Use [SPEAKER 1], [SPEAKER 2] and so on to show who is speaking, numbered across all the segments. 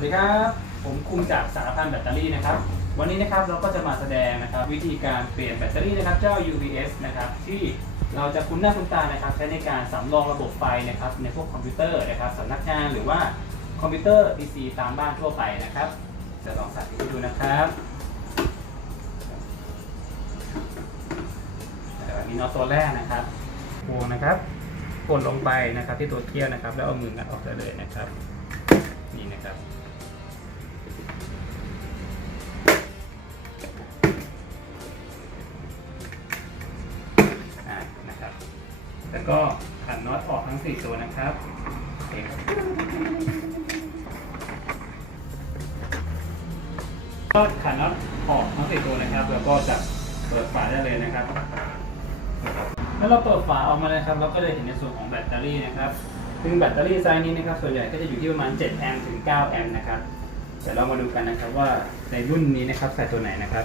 [SPEAKER 1] วัสดีครับ ผมคุมจากสารพันแบตเตอรี่นะครับ วันนี้นะครับเราก็จะมาแสดงนะครับ วิธีการเปลี่ยนแบตเตอรี่นะครับเจ้า UPS นะครับที่เราจะคุ้นหน้าคุ้นตานะครับใช้ในการสำรองระบบไฟนะครับในพวกคอมพิวเตอร์นะครับสำนักงานหรือว่าคอมพิวเตอร์ PC ตามบ้านทั่วไปนะครับจะลองสาธิตให้ดูนะครับมีน็อตตัวแรกนะครับโวนะครับกดลงไปนะครับที่ตัวเกี้ยวนะครับ แล้วเอามืองัดออกเลยนะครับ นี่นะครับ แล้วก็ขันน็อตออกทั้ง 4 ตัวนะครับก็ขันน็อตออกทั้ง 4 ตัวนะครับ แล้วก็จะเปิดฝาได้เลยนะครับ แล้วเราเปิดฝาออกมานะครับ เราก็จะเห็นในส่วนของแบตเตอรี่นะครับซึ่งแบตเตอรี่ไซส์นี้นะครับ ส่วนใหญ่ก็จะอยู่ที่ประมาณ 7 แอมป์ถึง 9 แอมป์นะครับ เดี๋ยวเรามาดูกันนะครับว่าในรุ่นนี้นะครับใส่ตัวไหนนะครับ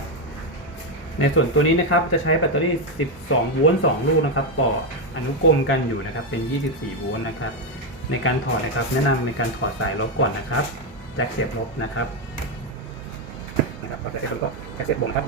[SPEAKER 1] ในส่วนตัวนี้นะครับจะใช้แบตเตอรี่ 12 โวลต์ 2 ลูกนะครับต่ออนุกรมกันอยู่นะครับเป็น 24 โวลต์นะครับ ในการถอดนะครับแนะนำในการถอดสายลบก่อนนะครับแจ็คเสียบลบนะครับนะครับก็แจ็คเสียบลบก็แจ็คเสียบบงครับ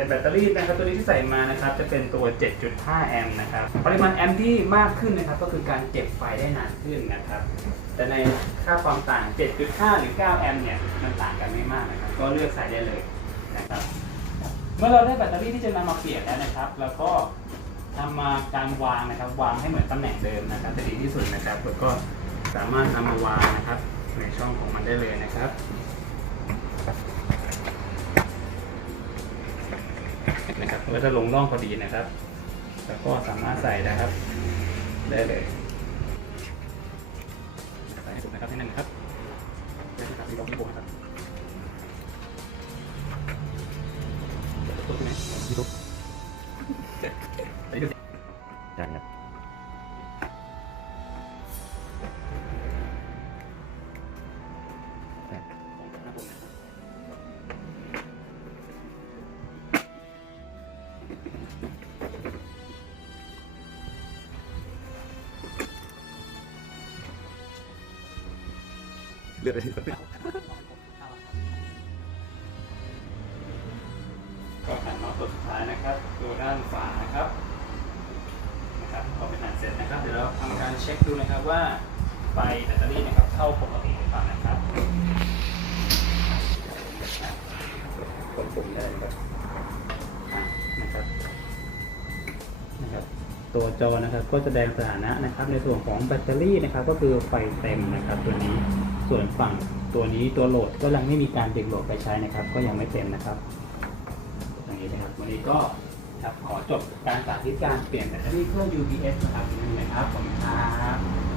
[SPEAKER 1] นะครับในแบตเตอรี่นะครับตัวนี้ที่ใส่มานะครับจะเป็นตัว 7.5 แอมป์นะครับปริมาณแอมป์ที่มากขึ้นนะครับก็คือการเก็บไฟได้นานขึ้นนะครับแต่ในค่าความต่าง 7.5 หรือ 9 แอมป์เนี่ยมันต่างกันไม่มากนะครับก็เลือกใส่ได้เลยนะครับเมื่อเราได้แบตเตอรี่ที่จะนำมาเปลี่ยนแล้วนะครับแล้วก็ทำมาการวางนะครับวางให้เหมือนตำแหน่งเดิมนะครับจะดีที่สุดนะครับแล้วก็สามารถนำมาวางนะครับในช่องของมันได้เลยนะครับ นะครับก็จะลงร่องพอดีนะครับ แล้วก็สามารถใส่นะครับ ได้เลยใส่ให้ถูกนะครับให้แน่นะครับได้ครับมีลงที่บนะครับตุ๊กไหมมีตุ๊กไปดู
[SPEAKER 2] ยังครับ เลือดอะไรที่สุด
[SPEAKER 1] ก็หันน็อตตัวสุดท้ายนะครับตัวด้านฝานะครับนะครับพอเป็นหันเสร็จนะครับ เดี๋ยวเราทำการเช็คดูนะครับว่าไฟแบตเตอรี่นะครับเข้าปกติหรือเปล่านะครับ
[SPEAKER 2] กดปุ่มได้ครับ
[SPEAKER 1] นะครับ ตัวจอนะครับก็แสดงสถานะนะครับ ในส่วนของแบตเตอรี่นะครับ ก็คือไฟเต็มนะครับ ตัวนี้ส่วนฝั่งตัวนี้ตัวโหลดก็ยังไม่มีการดึงโหลดไปใช้นะครับ ก็ยังไม่เต็มนะครับอย่างนี้นะครับ วันนี้ก็ครับขอจบการสาธิตการเปลี่ยนแบตเตอรี่เครื่อง UPS นะครับนี่นะครับขอบคุณครับ